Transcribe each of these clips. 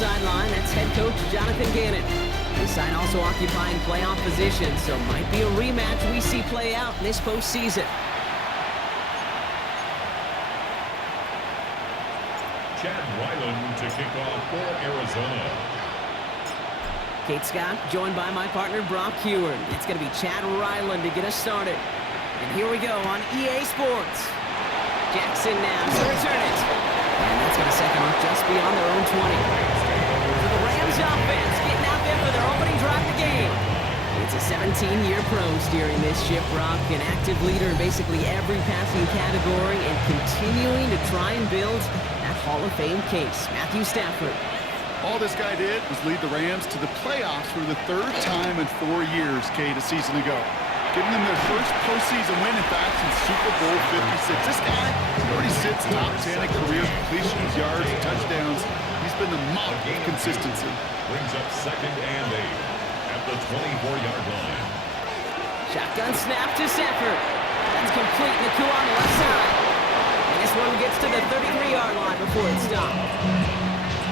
sideline. That's head coach Jonathan Gannon. This side also occupying playoff position, so might be a rematch we see play out in this postseason. Chad Ryland to kick off for Arizona. Kate Scott joined by my partner Brock Heward. It's going to be Chad Ryland to get us started. And here we go on EA Sports. Jackson now to return it. And that's going to set them up just beyond their own 20. For the Rams offense, getting out there for their opening drive of the game. It's a 17-year pro steering this ship, Brock, an active leader in basically every passing category and continuing to try and build that Hall of Fame case. Matthew Stafford. All this guy did was lead the Rams to the playoffs for the third time in 4 years, Kate, a season ago. Giving them their first postseason win, in fact, since Super Bowl 56. This guy already sits top 10 in career completions, yards, and touchdowns. He's been the model of consistency. Brings up 2nd and 8 at the 24-yard line. Shotgun snap to Stafford. That's complete. Naku on the left side. And this one gets to the 33-yard line before it's stopped.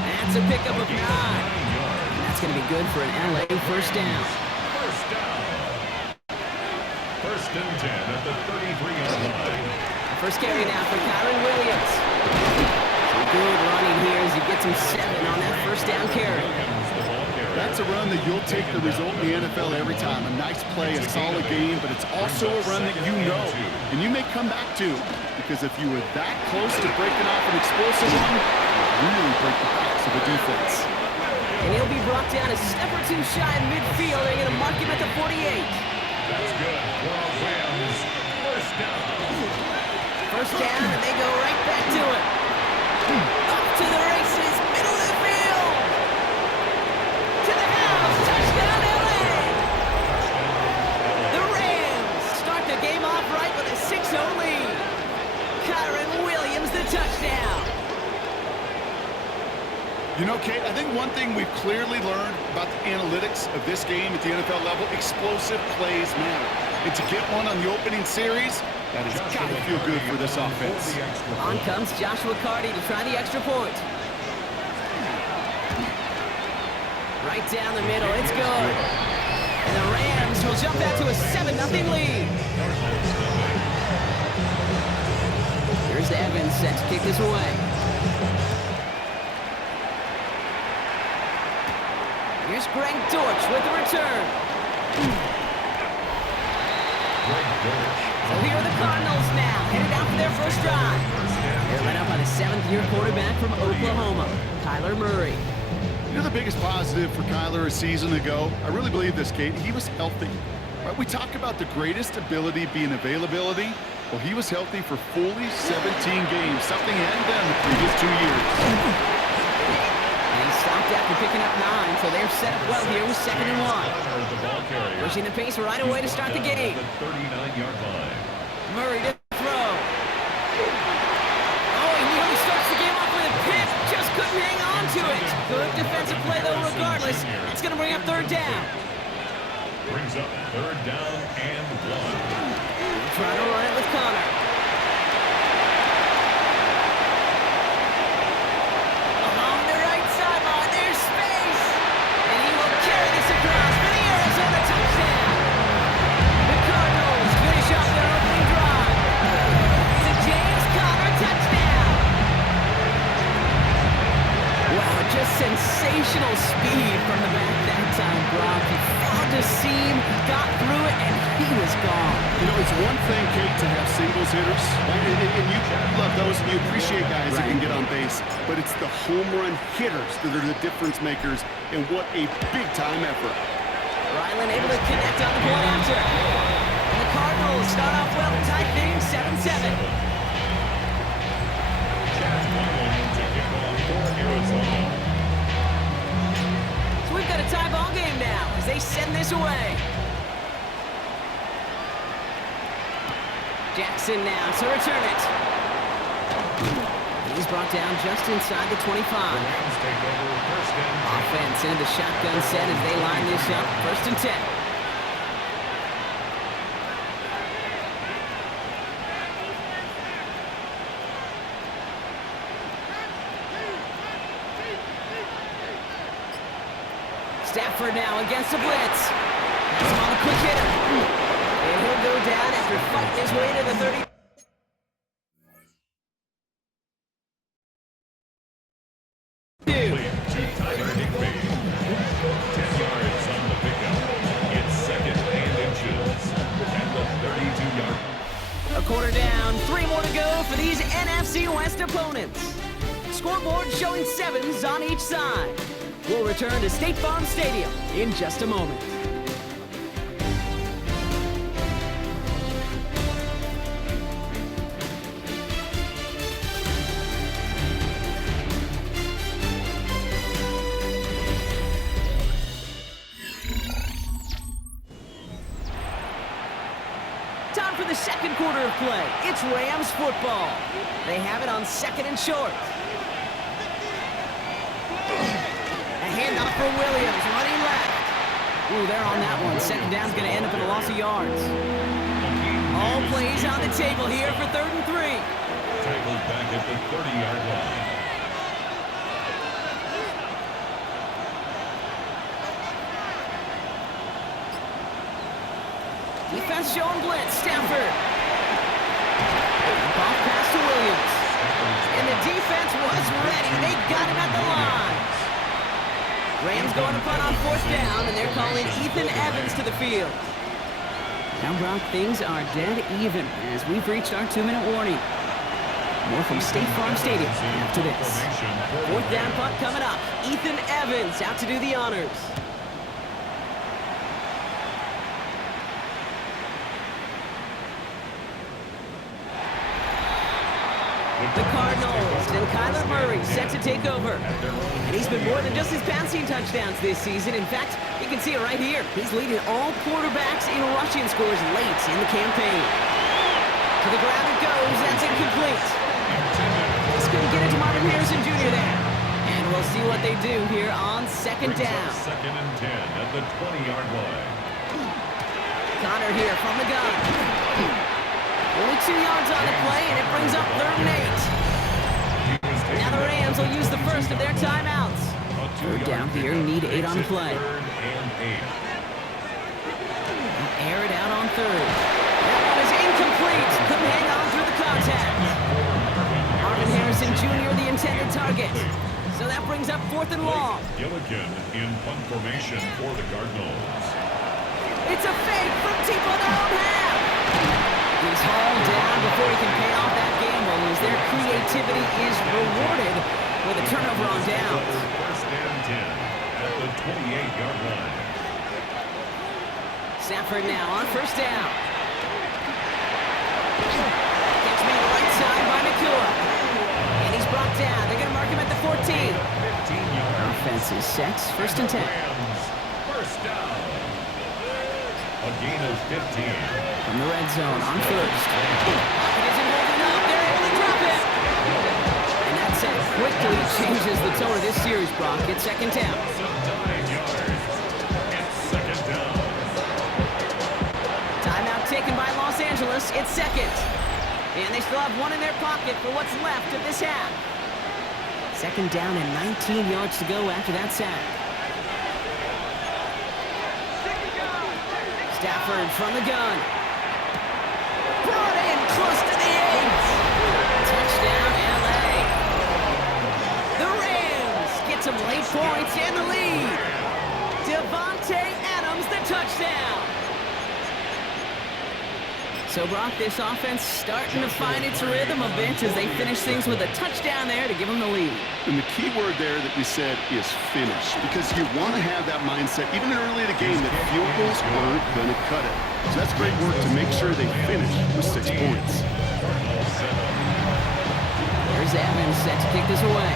That's a pickup of 9. And that's going to be good for an LA first down. First down. 1st and 10 at the 33-yard line. First carry now for Kyron Williams. So good running here as he gets him 7 on that first down carry. That's a run that you'll take the result in the NFL every time. A nice play, a solid game, but it's also a run that you know and you may come back to, because if you were that close to breaking off an explosive run, you really break the backs of the defense. And he'll be brought down a step or two shy in midfield. They're going to mark him at the 48. That's good for a Rams first down. First down, and they go right back to it. Up to the races, middle of the field. To the house, touchdown LA. The Rams start the game off right with a 6-0 lead. Kyron Williams, the touchdown. You know, Kate, I think one thing we've clearly learned about the analytics of this game at the NFL level, explosive plays matter. And to get one on the opening series, that has got to feel good for this offense. On comes Joshua Carty to try the extra point. Right down the middle, it's good. And the Rams will jump out to a 7-0 lead. Here's Evans set to kick this away. Here's Greg Dortch with the return. So here are the Cardinals now, headed out for their first drive. They're led up by the 7th-year quarterback from Oklahoma, Kyler Murray. You know the biggest positive for Kyler a season ago? I really believe this, Kate. He was healthy. Right, we talk about the greatest ability being availability. Well, he was healthy for fully 17 games, something he hadn't done the previous 2 years. Stopped after picking up 9, so they're set up well here with 2nd and 1. Pushing the pace right away to start the game. 39-yard line. Murray to throw. Oh, he nearly starts the game off with a pick. Just couldn't hang on to it. Good defensive play, though, regardless. It's going to bring up 3rd down. Brings up 3rd down and 1. Trying to run it with Connor. Sensational speed from the back that time, Brock. He found a seam, got through it, and he was gone. You know, it's one thing, Kate, to have singles hitters, right? And you love those, and you appreciate guys that can get on base. But it's the home run hitters that are the difference makers, and what a big-time effort. Ryland able to connect on the point after. And the Cardinals start off well to tie things 7-7. Chad Ryland to kick off for Arizona. We've got a tie ball game now as they send this away. Jackson now to return it. He's brought down just inside the 25. Offense into the shotgun set as they line this up. 1st and 10. Stafford now against the blitz. Has him on the quick hitter. And he'll go down after fighting his way to the 30. A quarter down, 3 more to go for these NFC West opponents. Scoreboard showing 7s on each side. We'll return to State Farm Stadium in just a moment. Time for the second quarter of play. It's Rams football. They have it on 2nd and short. A handoff for Williams, running left. Ooh, they're on that one. 2nd down's going to end up in a loss of yards. All plays on the table here for 3rd and 3. Tackled back at the 30-yard line. Defense showing blitz. Stafford. Off pass to Williams. And the defense was ready. They got him at the line. Rams going to punt on 4th down, and they're calling Ethan Evans to the field. Now, Brock, things are dead even as we've reached our 2-minute warning. More from State Farm Stadium after this. 4th down punt coming up. Ethan Evans out to do the honors. The Cardinals and Kyler Murray set to take over. And he's been more than just his passing touchdowns this season. In fact, you can see it right here. He's leading all quarterbacks in rushing scores late in the campaign. To the ground it goes. That's incomplete. Just couldn't get it to Marvin Harrison Jr. there. And we'll see what they do here on 2nd down. 2nd and 10 at the 20-yard line. Connor here from the gun. Only 2 yards on the play, and it brings up 3rd and 8. Now the Rams will use the first of their timeouts. 3rd down here, need 8 on the play. Air it out on 3rd. That one is incomplete. Couldn't hang on through the contact. Marvin Harrison Jr., the intended target. So that brings up 4th and long. Gilligan in punt formation for the Cardinals. It's a fake from deep on their own half. He's hauled down before he can pay off that gamble as their creativity is rewarded with a turnover on downs. 1st and 10 at the 28-yard line. Stafford now on 1st down. Gets me to the right side by Nakua. And he's brought down. They're going to mark him at the 14. 15-yard. Offense is set. 1st and 10. Rams, 1st down. A gain of 15. From the red zone on 1st. It isn't holding up. They're able to drop it. And that set quickly changes the tone of this series, Brock. It's 2nd down. 9 yards. It's 2nd down. Timeout taken by Los Angeles. It's 2nd. And they still have 1 in their pocket for what's left of this half. 2nd down and 19 yards to go after that sack. Stafford from the gun. Brought in close to the 8. Touchdown, LA. The Rams get some late points in the lead. Devontae Adams, the touchdown. So, Brock, this offense starting to find its rhythm a bit as they finish things with a touchdown there to give them the lead. And the key word there that we said is finish, because you want to have that mindset, even early in the game, that field goals weren't going to cut it. So that's great work to make sure they finish with 6 points. There's Evans set to kick this away.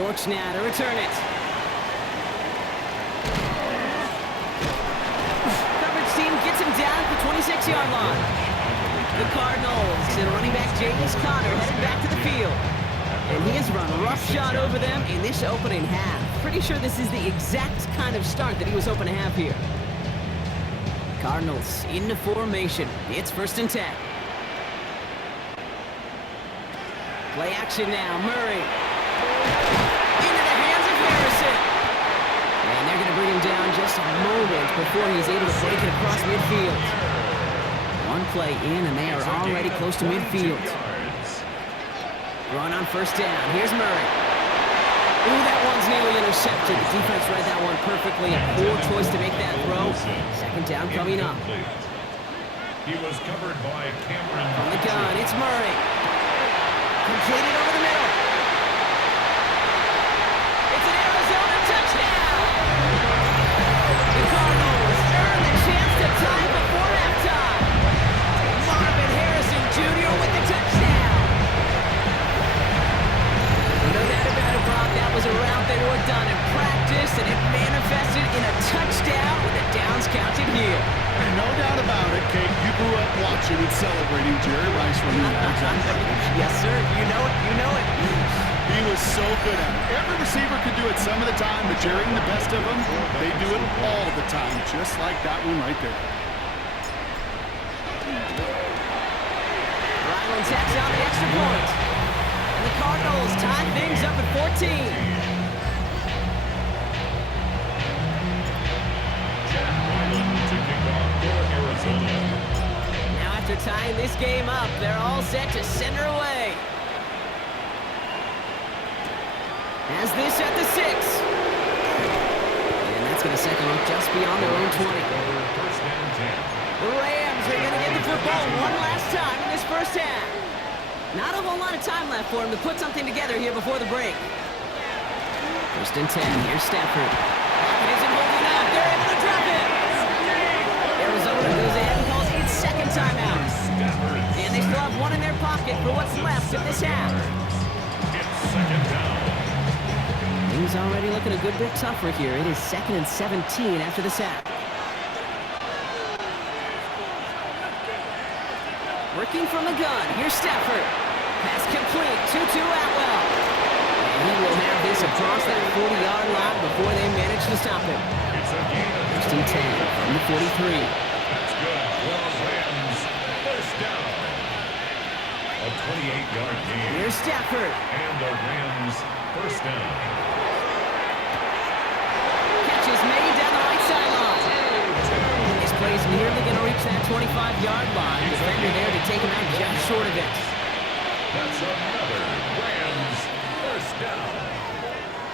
Dortch now to return it. Coverage team gets him down at the 26-yard line. The Cardinals and running back James Conner headed back to the field. And he has run roughshod over them in this opening half. Pretty sure this is the exact kind of start that he was hoping to have here. Cardinals into formation. It's 1st and 10. Play action now. Murray. before he's able to break it across midfield. One play in, and they are already close to midfield. Run on first down. Here's Murray. Ooh, that one's nearly intercepted. The defense read that one perfectly. A poor choice to make that throw. Second down coming up. He was covered by Cameron. From the gun, it's Murray. Completed over the middle. It's an Arizona touchdown. The Cardinals earn the chance to tie before halftime. Marvin Harrison Jr. with the touchdown. No doubt about it, Brock. That was a route they worked on in practice, and it manifested in a touchdown with the downs counted here. And no doubt about it, Kate. You grew up watching and celebrating Jerry Rice running that. Yes, sir. You know it. You know it. He was so good at it. Every receiver could do it some of the time, but Jerry and the best of them, they do it all the time, just like that one right there. Ryland tacks on the extra point. And the Cardinals tie things up at 14. Now after tying this game up, they're all set to send her away. As this at the 6. And that's going to second them just beyond their own 20. The Rams are going to get the football one last time in this first half. Not a whole lot of time left for them to put something together here before the break. First and 10. Here's Stafford. It isn't holding up. They're able to drop it. Arizona goes ahead and calls its second timeout. And they still have one in their pocket for what's left of this half. It's second down. Things already looking a good bit tougher here. It is 2nd and 17 after the sack. Working from the gun. Here's Stafford. Pass complete. 2-2 Atwell. And he will have this across that 40-yard line before they manage to stop him. It's a gain of 1st and 10 from the 43. That's good. Well, Rams, first down. A 28-yard gain. Here's Stafford. And the Rams, first down. Catch is made down the right sideline. This play is nearly going to reach that 25-yard line. Defender there to take him out just short of it. That's another Rams, first down.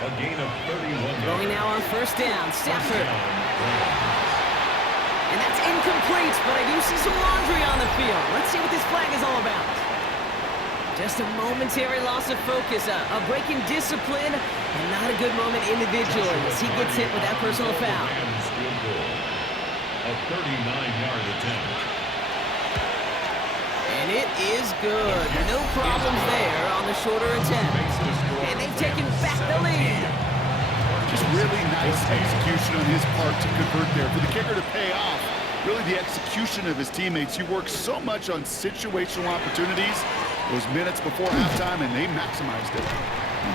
A gain of 31 yards. Going now on first down. Stafford. And that's incomplete, but I do see some laundry on the field. Let's see what this flag is all about. Just a momentary loss of focus, a break in discipline, and not a good moment individually as he gets hit with that personal foul. Rams field goal. A 39-yard attempt. And it is good. No problems there on the shorter attempt. And they've taken back the lead. Just really nice execution on his part to convert there. For the kicker to pay off, really the execution of his teammates. He works so much on situational opportunities those minutes before halftime, and they maximized it.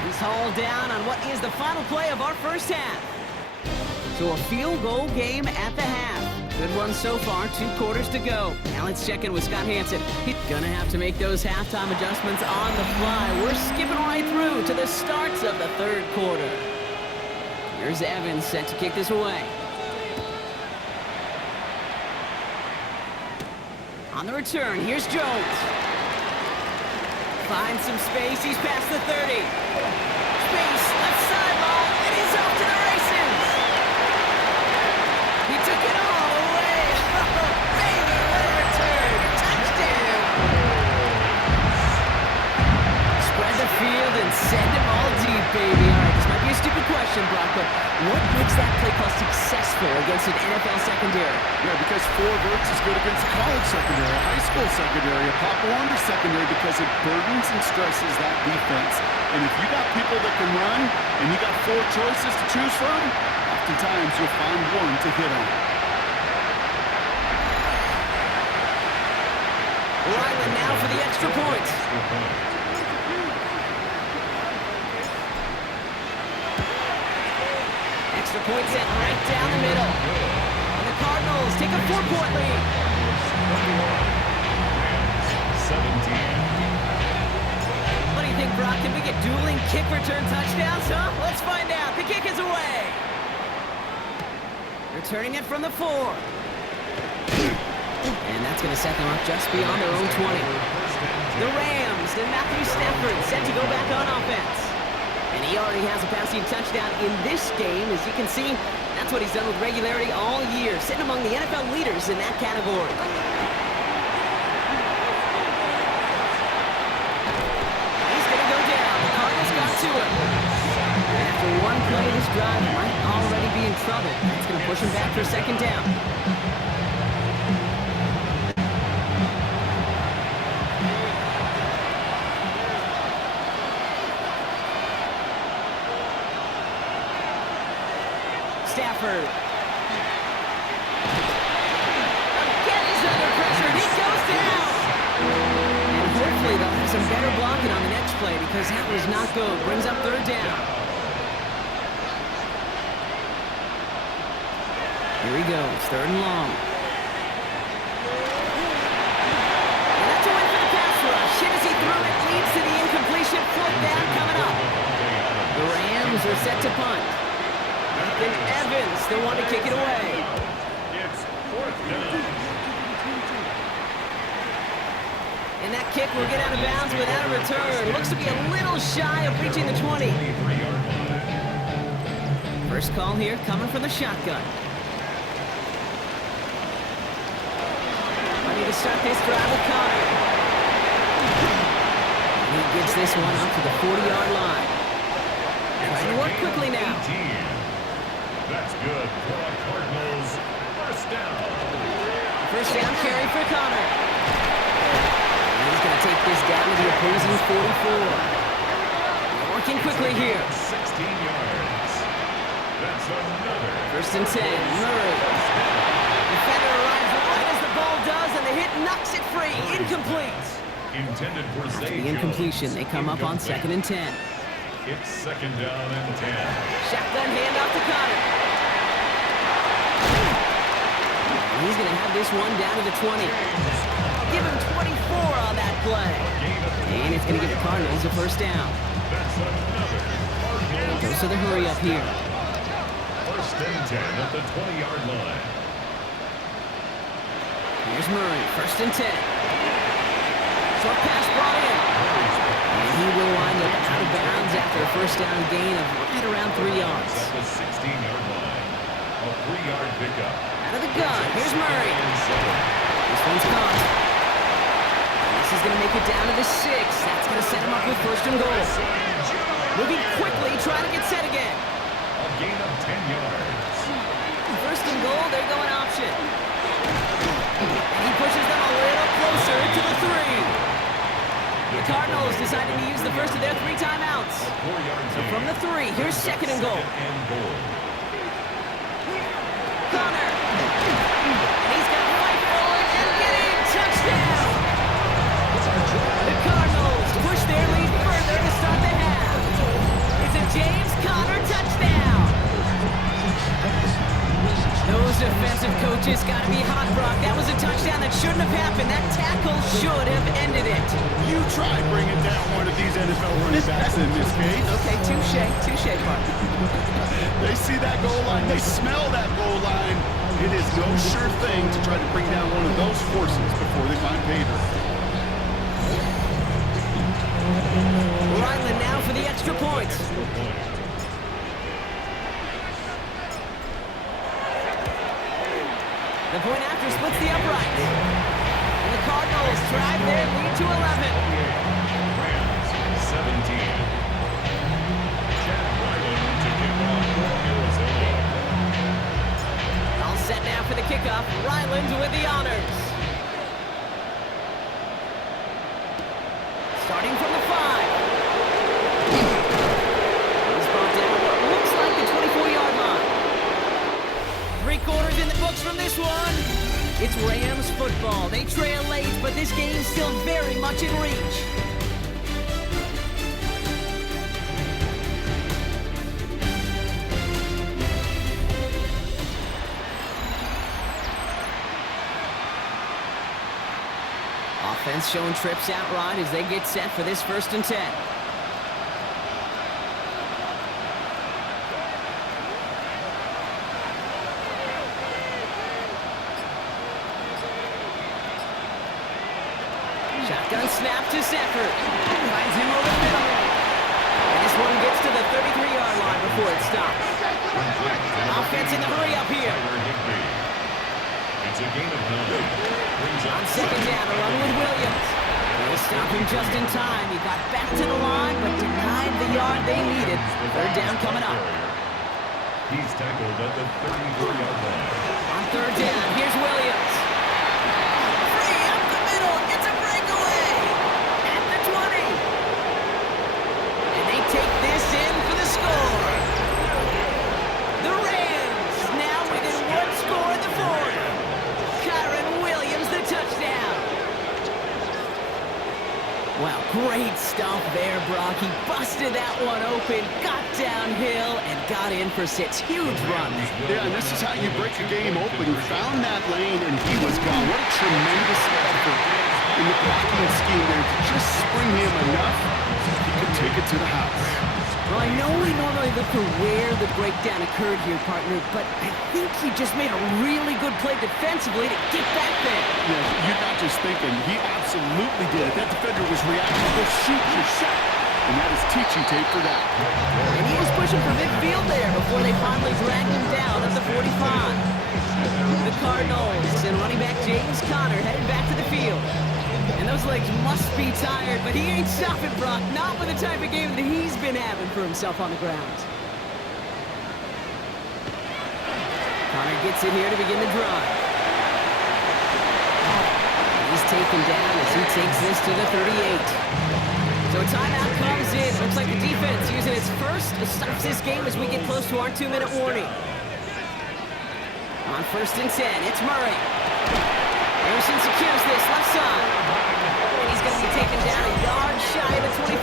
He's hauled down on what is the final play of our first half. So a field goal game at the half. Good one so far, 2 quarters to go. Now let's check in with Scott Hansen. He's gonna have to make those halftime adjustments on the fly. We're skipping right through to the starts of the 3rd quarter. Here's Evans set to kick this away. On the return, here's Jones. Finds some space, he's past the 30. Space, left sideline, and he's off to the races. He took it all the way. Oh, baby, what a return. Touchdown. Spread the field and send him all deep, baby. All right, this might be a stupid question, Brock, but what makes that play call successful against an NFL secondary? Yeah, because 4 verts is good against a college secondary, a high school secondary, a Pop Warner secondary, because it burdens and stresses that defense. And if you got people that can run and you got 4 choices to choose from, oftentimes you'll find one to hit on. Ryland now for the extra point. Extra point set right down the middle. And the Cardinals take a 4-point lead. 17. What do you think, Brock? Can we get dueling kick return touchdowns, huh? Let's find out. The kick is away. Returning it from the 4. And that's going to set them up just beyond their own 20. The Rams and Matthew Stafford set to go back on offense. And he already has a passing touchdown in this game. As you can see, that's what he's done with regularity all year, sitting among the NFL leaders in that category. He's going to go down. The Cardinals got to him. And after one play, this drive might already be in trouble. That's going to push him back for second down. Stafford. Again, he's under pressure. He goes down. And hopefully they'll have some better blocking on the next play because that was not good. Brings up third down. Here he goes, third and long. And that's a win for the pass rush. Hit as he threw it, leads to the incompletion. Fourth down coming up. The Rams are set to punt. Nathan Evans, the one to kick it away. It's fourth down. And that kick will get out of bounds without a return. Looks to be a little shy of reaching the 20. First call here coming from the shotgun. Ready to start this drive with Connor. And he gets this one up to the 40-yard line. Trying to work quickly now. 18. That's good for the Cardinals. First down. First down carry for Connor. And he's going to take this down to the opposing 44. Working quickly here. 16 yards. That's another. First and 10. Murray. Defender arrives right as the ball does, and the hit knocks it free. Incomplete. Intended for After Zay the incompletion, Jones. they come up on second and 10. It's second down and 10. Shotgun handoff to Connor. And he's going to have this one down to the 20. Give him 24 on that play. And it's going to give the Cardinals a first down. That's another Cardinals. Goes to the hurry up here. First and 10 at the 20-yard line. Here's Murray, first and 10. Short pass brought in. And he will wind up out of bounds after a first down gain of right around 3 yards. At the 16-yard line. A 3-yard pickup. Out of the gun, here's Murray. This one's caught. This is going to make it down to the 6. That's going to set him up with first and goal. Moving quickly, trying to get set again. A gain of 10 yards. First and goal, they're going option. And he pushes them a little closer to the 3. The Cardinals decided to use the first of their 3 timeouts. So from the 3, here's second and goal. Connor. And he's going to fight forward and get in. Touchdown. The Cardinals push their lead further to start the half. It's a James Conner touchdown. Those defensive coaches got to be hot, Brock. That was a touchdown that shouldn't have happened. That tackle should have ended it. You try bringing down one of these NFL running backs in this case. Okay, touche, partner. They see that goal line. They smell that goal line. It is no sure thing to try to bring down one of those forces before they find pay dirt. Ryland now for the extra points. The point after splits the upright. And the Cardinals drive their lead to 11. Rams 17. Chad Ryland to kick off for Arizona. All set now for the kickoff. Ryland with the honors. Starting from the 5. He's brought down what looks like the 24-yard line. 3 quarters in the books from this one. It's Rams football. They trail late, but this game's still very much in reach. Offense showing trips out right as they get set for this first and 10. Shotgun snap to Stafford. Finds him over the middle. And this one gets to the 33-yard line before it stops. Offense in the hurry up here. It's a gain of 9. On second down, a run with Williams. They stop him just in time. He got back to the line, but denied the yard they needed. Third down coming up. He's tackled at the 34-yard line. On third down, here's Williams. Free up the middle. It's a breakaway. At the 20. And they take this in for the score. The Rams now within one score in the fourth. Kyron Williams, the touchdown. Wow, great stuff there, Brock. He busted that one open, got downhill, and got in for 6. Huge run. Yeah, and this is how you break a game open. He found that lane, and he was gone. What a tremendous effort in the blocking scheme there to just spring him enough so he could take it to the house. Well, I know we normally look for where the breakdown occurred here, partner, but I think he just made a really good play defensively to get back there. Yeah, you're not just thinking. He absolutely did it. That defender was reacting. Go shoot your shot. And that is teaching tape for that. And he was pushing for midfield there before they finally dragged him down at the 45. The Cardinals and running back James Conner headed back to the field. And those legs must be tired, but he ain't stopping, Brock. Not with the type of game that he's been having for himself on the ground. Conner gets in here to begin the drive. He's taken down as he takes this to the 38. So a timeout comes in. Looks like the defense using its first stops this game as we get close to our 2-minute warning. On first and 10, it's Murray. Harrison secures this left side. And he's going to be taken down a yard shy of the 25.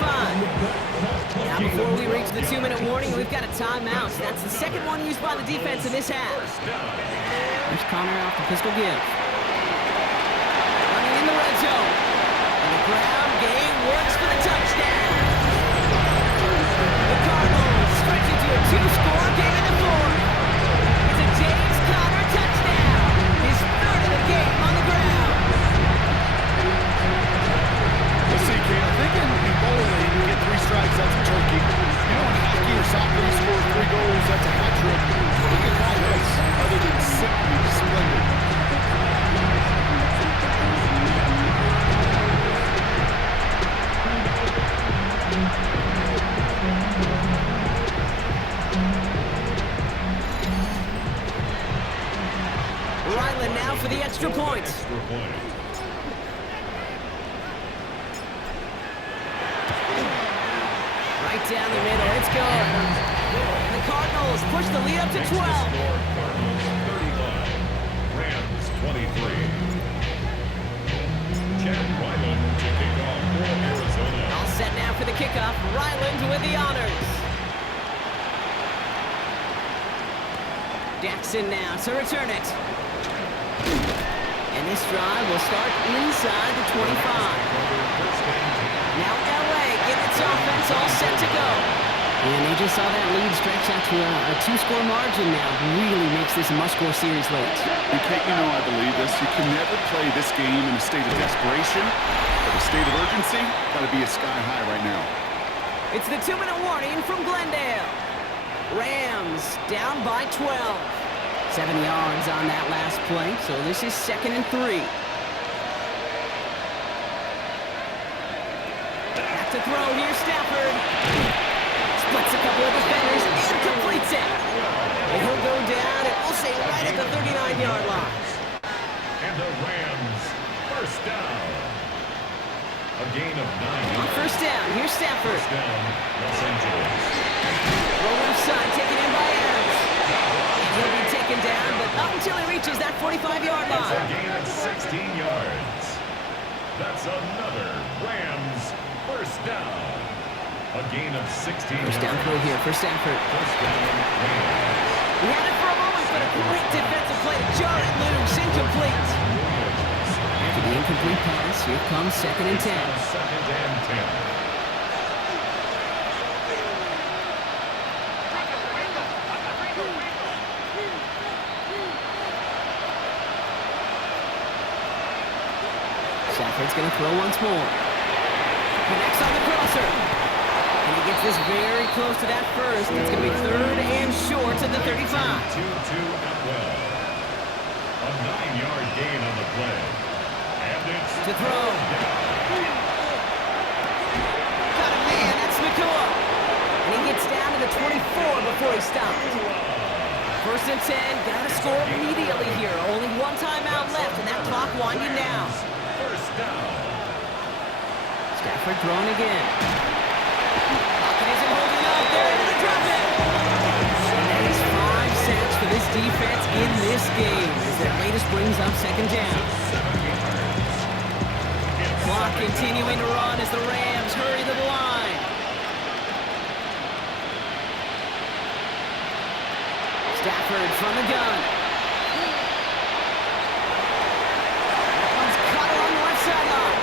Now before we reach the 2-minute warning, we've got a timeout. So that's the second one used by the defense in this half. There's Conner off the pistol give. Running in the red zone. And the ground game works for the touchdown. The Cardinals stretch into a 2-score game in the fourth. It's a James Conner touchdown. His third of the game on the ground. Let's see, Kate. I think in bowling, you get 3 strikes, that's a turkey. You know, in hockey or soccer, you score 3 goals, that's a hat trick. What do you call this other than simply splendid? Ryland now for the extra point. Right down the middle, it's good. And the Cardinals push the lead up to 12. Cardinals 35, Rams 23. Chad Ryland to kick off for Arizona. All set now for the kickoff. Ryland with the honors. Jackson now to return it. And this drive will start inside the 25. Now LA getting its offense all set to go. And they just saw that lead stretch out to a 2-score margin now. Really makes this a must-score series late. And Kate, you know I believe this. You can never play this game in a state of desperation. But a state of urgency, got to be a sky high right now. It's the 2-minute warning from Glendale. Rams down by 12. 7 yards on that last play, so this is 2nd and 3. Back to throw here, Stafford. Splits a couple of defenders and completes it. And he'll go down, and we'll say right at the 39-yard line. And the Rams, first down. A gain of 9 On yards. first down, here's Stafford. First down, Los Angeles. Throw left side, taken in by Adams. And he'll be taken down, but not until he reaches that 45-yard That's a line. gain of 16 yards. That's another Rams first down. A gain of 16 First down yards. throw here for Stafford. First down, Rams. He had it for a moment, but a great defensive play to jar it loose, incomplete. After the incomplete pass, here comes 2nd and 10. Second and 10. Stafford Stafford's going to throw once more. Connects on the crosser. And he gets this very close to that first. It's going to be third and short to the 35. 2-2 at well. A 9-yard gain on the play. And it's To throw. Got a man. That's Nakua. And he gets down to the 24 before he stops. First and 10. Got to score immediately here. Only one timeout left, and that clock winding down. first down. Stafford throwing again. Pocket isn't holding up. They're able to drop it. And that is 5 sacks for this defense in this game as their latest brings up second down. Clock continuing to run as the Rams hurry to the line. Stafford from the gun. That one's caught along the left sideline.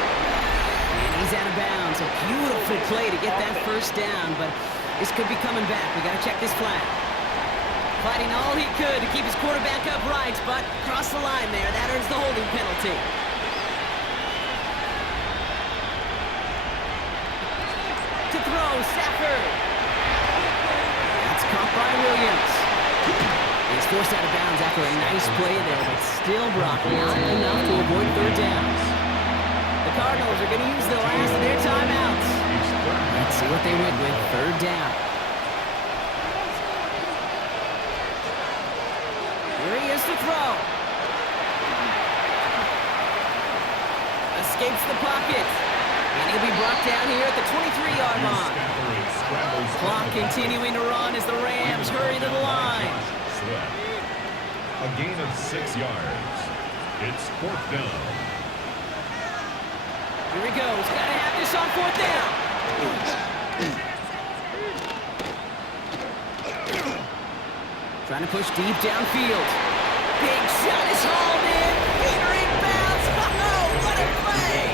And he's out of bounds. A beautiful play to get that first down, but this could be coming back. We got to check this flag. Fighting all he could to keep his quarterback upright, but across the line there, that earns the holding penalty. To throw, Stafford. That's caught by Williams. He's forced out of bounds after a nice play there, but still, Brock, not enough to avoid third downs. The Cardinals are going to use the last of their timeouts. Let's see what they win with third down. Here he is to throw. Escapes the pocket. And he'll be brought down here at the 23-yard line. Clock continuing to run as the Rams hurry to the line. A gain of 6 yards. It's fourth down. Here he goes. Got to have this on fourth down. Trying to push deep downfield. Big shot is hauled in. Petering bounds. Oh, what a play!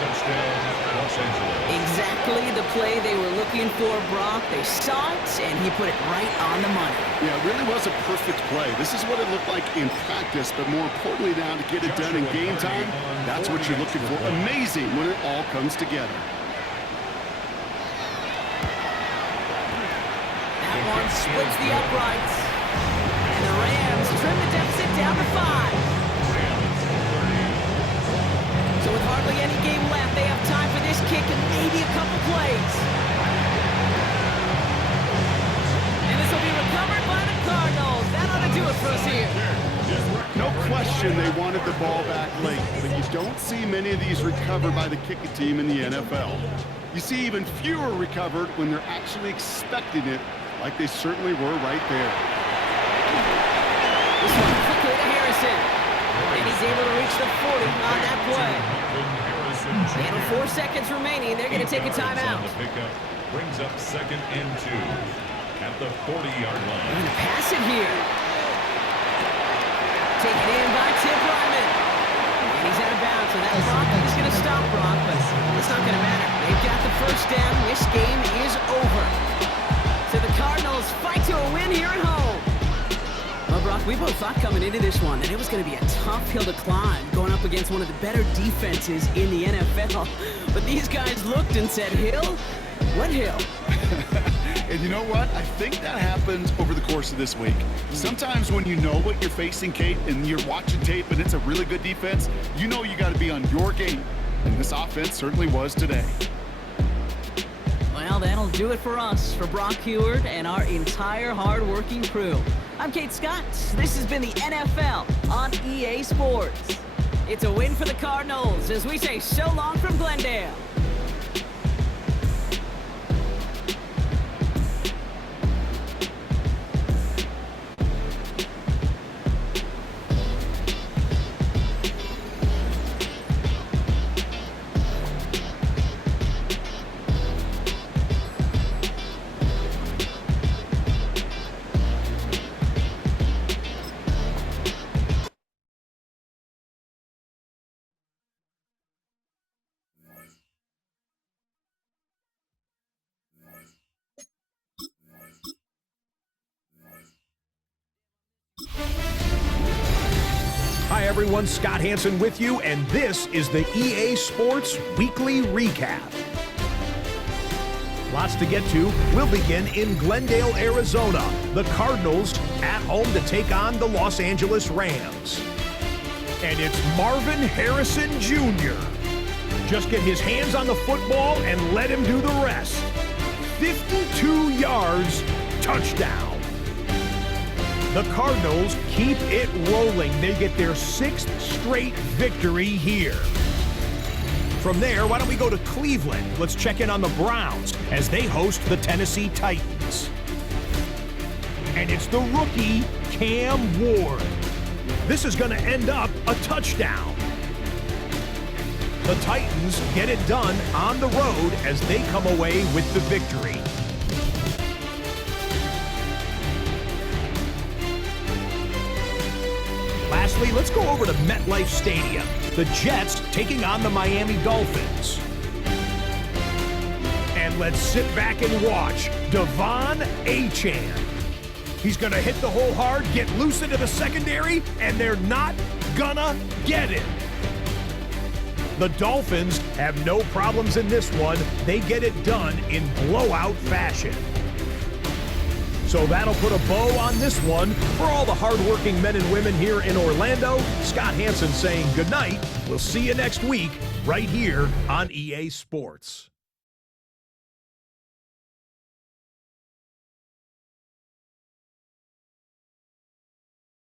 Touchdown, Los Angeles. Exactly the play they were looking for, Brock. They saw it, and he put it right on the money. Yeah, it really was a perfect play. This is what it looked like in practice, but more importantly now to get it done in game time, that's what you're looking for. Amazing when it all comes together. That one splits the uprights. And the Rams trim the deficit down to 5. So with hardly any game left, they have time for this kick and maybe a couple plays. And this will be recovered by the Cardinals. That ought to do it for us here. No question they wanted the ball back late, but you don't see many of these recovered by the kicking team in the NFL. You see even fewer recovered when they're actually expecting it, like they certainly were right there. This one quickly to Harrison. And he's able to reach the 40 on that play. And with 4 seconds remaining, they're going to take a timeout. Brings up second and 2 at the 40-yard They're line. going to pass it here. Taken in by Tim Ryman. And he's out of bounds, so that clock is going to stop Brock, but it's not going to matter. They've got the first down. This game is over. So the Cardinals fight to a win here at home. Well, Brock, we both thought coming into this one that it was going to be a tough hill to climb going up against one of the better defenses in the NFL. But these guys looked and said, hill? What hill? And you know what? I think that happens over the course of this week. Sometimes when you know what you're facing, Kate, and you're watching tape and it's a really good defense, you know you got to be on your game. And this offense certainly was today. Well, that'll do it for us, for Brock Heward and our entire hard-working crew. I'm Kate Scott. This has been the NFL on EA Sports. It's a win for the Cardinals as we say so long from Glendale. everyone, Scott Hansen with you, and this is the EA Sports Weekly Recap. Lots to get to. We'll begin in Glendale, Arizona. The Cardinals at home to take on the Los Angeles Rams. And it's Marvin Harrison Jr. Just get his hands on the football and let him do the rest. 52 yards, touchdown. The Cardinals keep it rolling. They get their 6th straight victory here. From there, why don't we go to Cleveland? Let's check in on the Browns as they host the Tennessee Titans. And it's the rookie, Cam Ward. This is going to end up a touchdown. The Titans get it done on the road as they come away with the victory. Lastly, let's go over to MetLife Stadium. The Jets taking on the Miami Dolphins. And let's sit back and watch Devon Achane. He's going to hit the hole hard, get loose into the secondary, and they're not gonna get it. The Dolphins have no problems in this one. They get it done in blowout fashion. So that'll put a bow on this one. For all the hardworking men and women here in Orlando, Scott Hansen saying good night. We'll see you next week right here on EA Sports.